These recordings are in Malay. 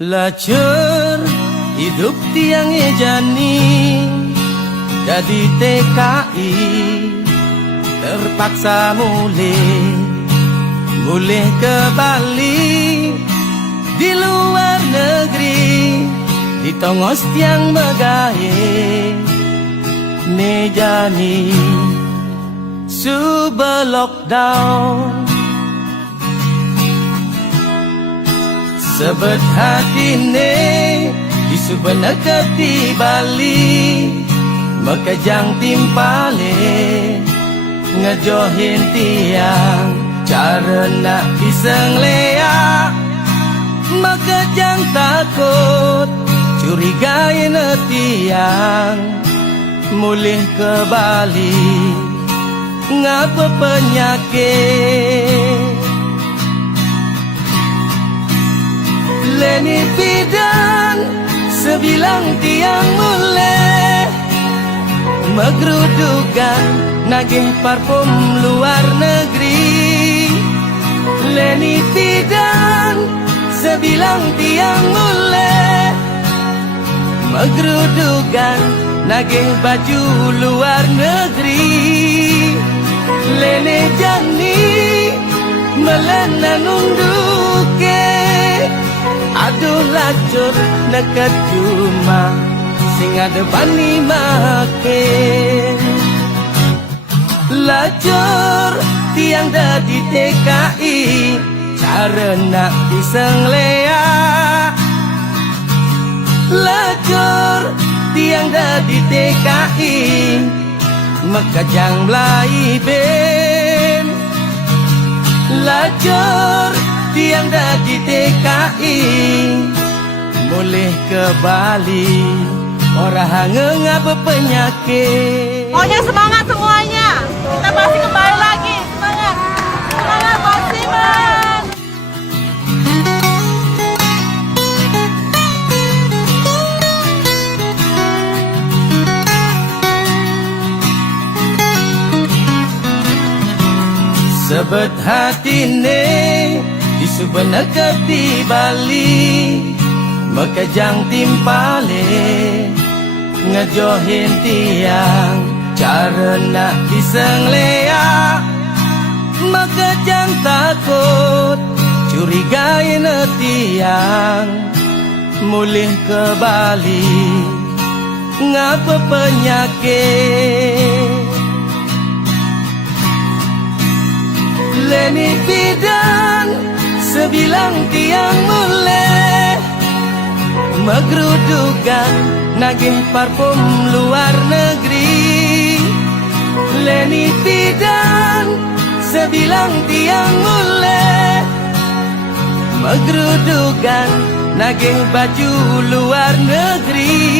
Lajur hidup tiang jani jadi TKI, terpaksa mulih ke Bali, di luar negeri di tongos tiang megahe nejani suba lockdown. Sebet hati ne di subeneka di Bali, mekejang timpale ngejohin tiang cara nak pisang lea, mekejang takut curigain tiang mulih ke Bali ngapa penyakit. Leni bidan sebilang tiang mulai megrudugan nagih parfum luar negeri. Leni bidan sebilang tiang mulai megrudugan nagih baju luar negeri. Leni jani melena nunduke, aduh lacur nekat cuma sing ada bani makin. Lacur tiang dadi TKI cara nak pisang lea. Lacur tiang dadi TKI mekajang belai ben. Lacur tiang dadi TKI boleh ke Bali, orang ngapa penyakit. Pokoknya semangat semuanya, kita pasti kembali lagi. Semangat, semangat Bang Siman. Sebet hati ne di subeneka di Bali, mekejang timpale ngejohin tiang cara nak pisang lea, mekejang takut curigain tiang mulih ke Bali ngapa penyakit. Leni bidan sebilang tiang mulai megrudugan nagih parfum luar negeri. Leni bidan sebilang tiang mulai megrudugan nagih baju luar negeri.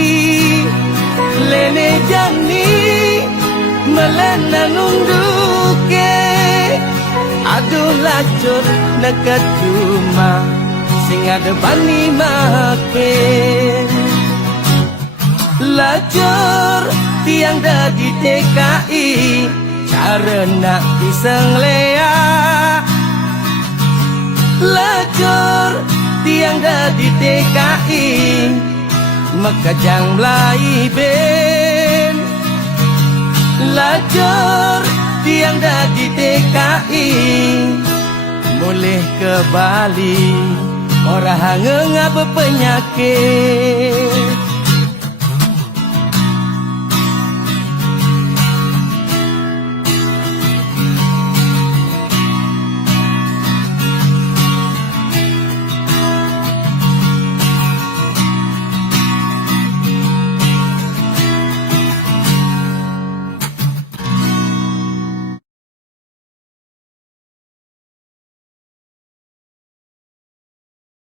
Leni jani melena nunduke, aduh lacur nekat cuma sing ada bani makin. Lacur tiang dadi TKI cara nak pisang lea. Lacur tiang dadi TKI mekajang belai ben. Lacur tiang dadi TKI boleh ke Bali, orang ngapa penyakit.